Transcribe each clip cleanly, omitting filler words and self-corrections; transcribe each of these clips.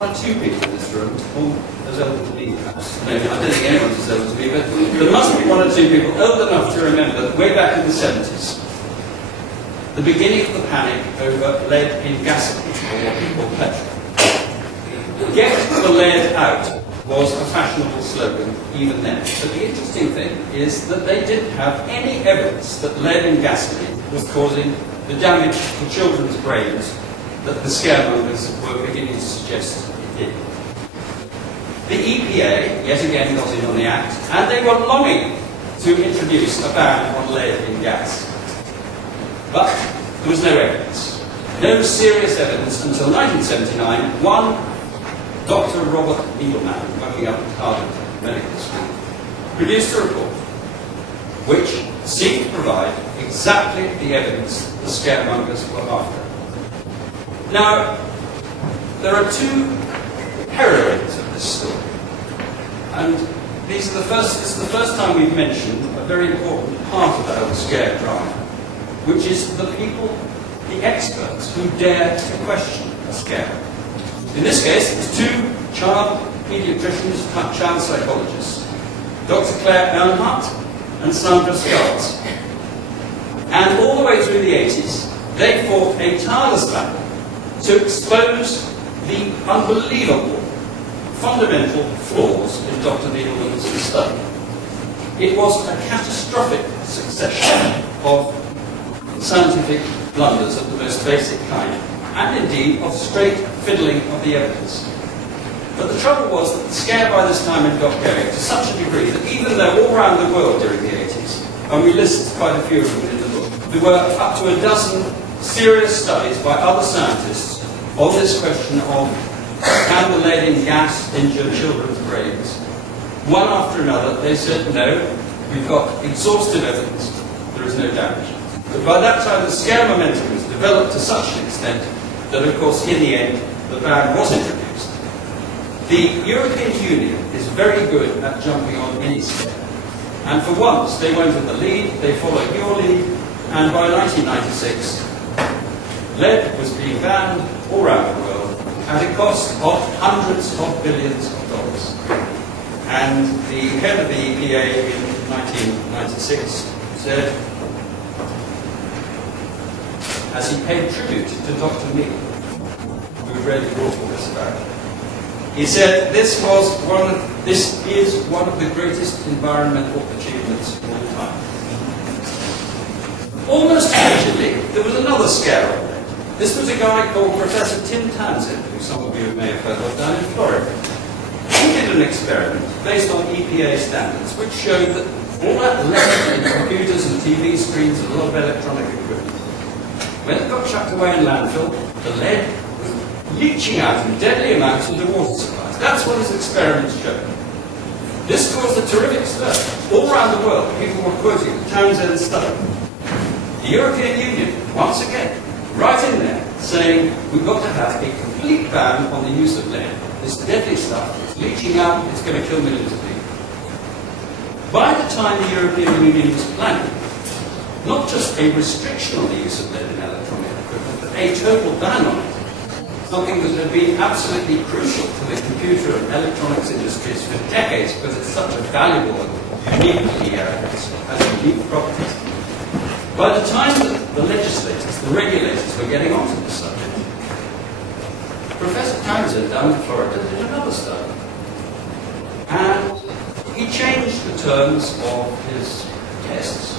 One or two people in this room, as old as me perhaps. No, I don't think anyone's as old as me, but there must be one or two people old enough to remember that way back in the 70s, the beginning of the panic over lead in gasoline, or what we call petrol. Get the lead out was a fashionable slogan even then. But the interesting thing is that they didn't have any evidence that lead in gasoline was causing the damage to children's brains that the scaremongers were beginning to suggest it did. The EPA, yet again, got in on the act, and they were longing to introduce a ban on lead in gas. But there was no evidence. No serious evidence until 1979, one Dr. Robert Needleman, working up at Harvard Medical School, produced a report which seemed to provide exactly the evidence the scaremongers were after. Now, there are two heroines of this story, and this is the first time we've mentioned a very important part of the whole scare drama, which is the people, the experts, who dare to question a scare. In this case, it's two child pediatricians, child psychologists, Dr. Claire Earnhardt and Sandra Scarlett. And all the way through the 80s, they fought a tireless battle to expose the unbelievable fundamental flaws in Dr. Needleman's study. It was a catastrophic succession of scientific blunders of the most basic kind, and indeed of straight fiddling of the evidence. But the trouble was that the scare by this time had got going to such a degree that even though all around the world during the 80s, and we list quite a few of them in the book, there were up to a dozen serious studies by other scientists on this question of can the lead in gas injure children's brains. One after another, they said, no, we've got exhaustive evidence, there is no damage. But by that time, the scare momentum was developed to such an extent that, of course, in the end, the ban was introduced. The European Union is very good at jumping on any scare. And for once, they went in the lead, they followed your lead, and by 1996, lead was being banned all around the world at a cost of hundreds of billions of dollars. And the head of the EPA in 1996 said, as he paid tribute to Dr. Neal, who read the book all this about, he said, this is one of the greatest environmental achievements of all time. Almost immediately, there was another scare on it. This was a guy called Professor Tim Townsend, who some of you may have heard of, down in Florida. He did an experiment based on EPA standards, which showed that all that lead in computers and TV screens and a lot of electronic equipment, when it got chucked away in landfill, the lead was leaching out in deadly amounts into water supplies. That's what his experiments showed. This caused a terrific stir. All around the world, people were quoting Townsend's study. The European Union, once again, right in there, saying we've got to have a complete ban on the use of lead. This deadly stuff, it's leaching out, it's going to kill millions of people. By the time the European Union was planning, not just a restriction on the use of lead in electronic equipment, but a total ban on it, something that had been absolutely crucial to the computer and electronics industries for decades because it's such a valuable and unique has unique properties. By the time that the legislators, the regulators were getting onto the subject, Professor Townsend down in Florida did another study. And he changed the terms of his tests.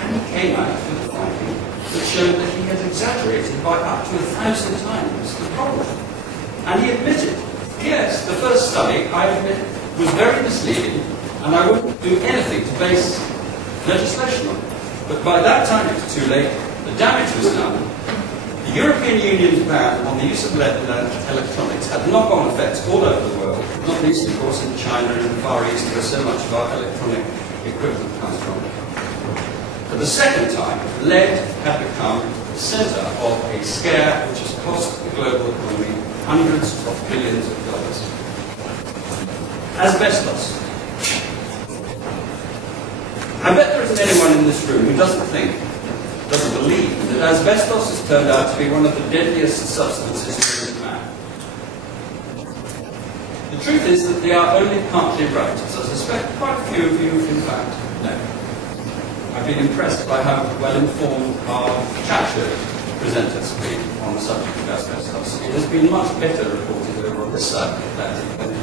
And he came out with a finding that showed that he had exaggerated by up to 1,000 times the problem. And he admitted, yes, the first study, I admit, was very misleading, and I wouldn't do anything to base legislation on it. But by that time it was too late, the damage was done. The European Union's ban on the use of lead in electronics had knock-on effects all over the world, not least, of course, in China and the Far East, where so much of our electronic equipment comes from. For the second time, lead had become the centre of a scare which has cost the global economy hundreds of billions of dollars. Asbestos. I bet there isn't anyone in this room who doesn't believe that asbestos has turned out to be one of the deadliest substances known to man. The truth is that they are only partly right, as I suspect quite a few of you, in fact, know. I've been impressed by how well informed our chat show presenters have been on the subject of asbestos. It has been much better reported over on this side of the Atlantic than it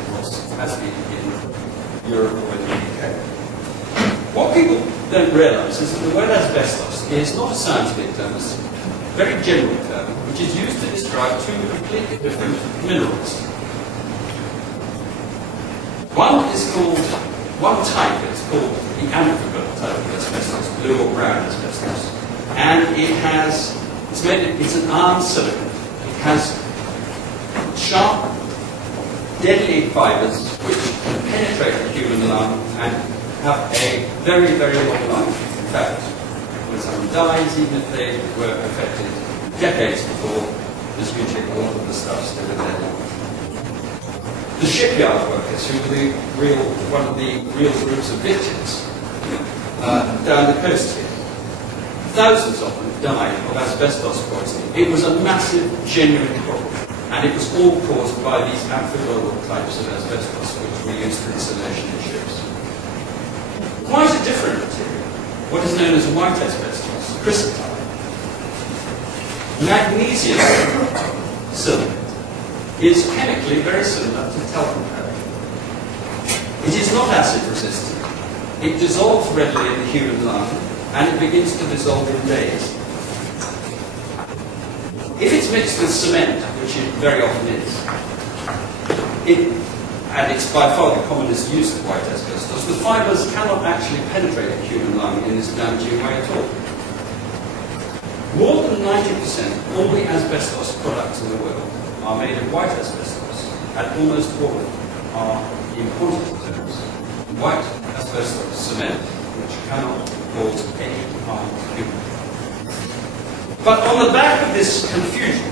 has been in Europe or in the UK. What people don't realise is that the word asbestos is not a scientific term, it's a very general term, which is used to describe two completely different minerals. One type is called the amphibole type of asbestos, blue or brown asbestos, and it's an iron silicate. It has sharp, deadly fibres which can penetrate the human lung and have a very, very long life. In fact, when someone dies, even if they were affected decades before, there's usually a lot of the stuff still in their lung. The shipyard workers, who were one of the real groups of victims down the coast here, thousands of them died of asbestos poisoning. It was a massive, genuine problem, and it was all caused by these amphibole types of asbestos, which were used for insulation in ships. Quite a different material, what is known as white asbestos, crystalline. Magnesium silicate is chemically very similar to talcum powder. It is not acid resistant. It dissolves readily in the human lung, and it begins to dissolve in days. If it's mixed with cement, which it very often is, and it's by far the commonest use of white asbestos, the fibres cannot actually penetrate the human lung in this damaging way at all. More than 90% of all the asbestos products in the world are made of white asbestos, and almost all of them are, in quantity terms, white asbestos cement, which cannot cause any harm to humans. But on the back of this confusion,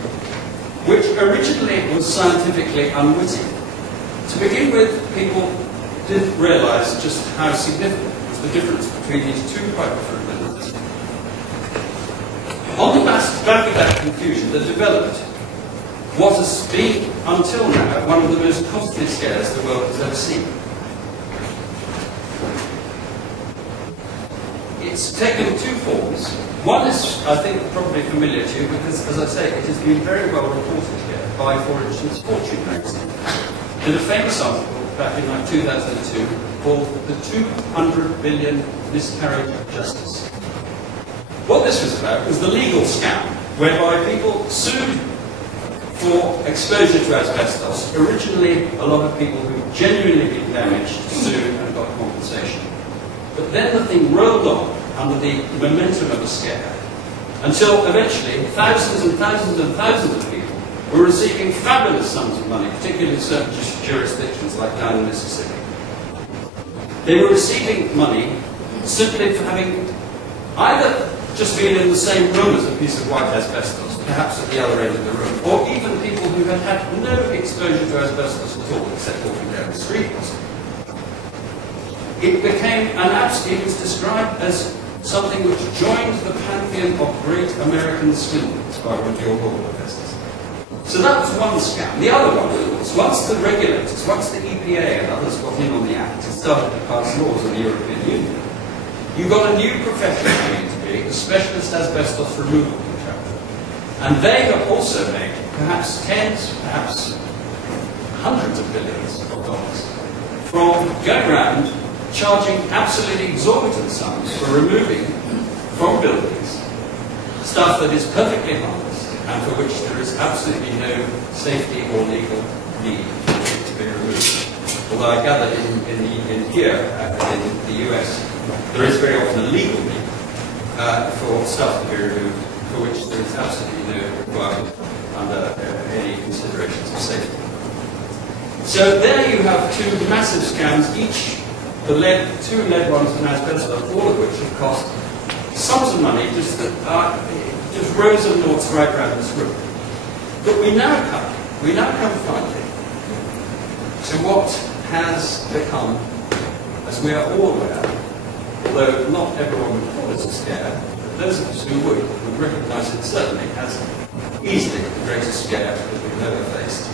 which originally was scientifically unwitting, to begin with, people didn't realise just how significant was the difference between these two quite different minerals. On the back of that confusion, there developed what has been, until now, one of the most costly scares the world has ever seen. It's taken two forms. One is, I think, probably familiar to you because, as I say, it has been very well reported here by, for instance, Fortune magazine. Did a famous article back in 2002 called "The 200 Billion Miscarriage of Justice." What this was about was the legal scam whereby people sued for exposure to asbestos. Originally, a lot of people who genuinely been damaged sued and got compensation. But then the thing rolled on under the momentum of a scare, until eventually thousands and thousands and thousands of people were receiving fabulous sums of money, particularly in certain jurisdictions like down in Mississippi. They were receiving money simply for having either just been in the same room as a piece of white asbestos, perhaps at the other end of the room, or even people who had had no exposure to asbestos at all, except walking down the street. It became it was described as something which joined the pantheon of great American swindlers by one of your law professors. So that was one scam. The other one, of course, once the regulators, once the EPA and others got in on the act and started to pass laws in the European Union, you got a new profession coming into being, the specialist asbestos removal contractor. And they have also made perhaps tens, perhaps hundreds of billions of dollars from going around charging absolutely exorbitant sums for removing from buildings stuff that is perfectly harmless and for which there is absolutely no safety or legal need to be removed. Although I gather in here, in the US, there is very often a legal need for stuff to be removed for which there is absolutely no requirement under any considerations of safety. So there you have two massive scams, each two lead ones and asbestos, all of which have cost sums of money, just rows of noughts right around this room. But we now come finally to what has become, as we are all aware, although not everyone would call it a scare, but those of us who would recognise it certainly as easily the greatest scare that we've ever faced.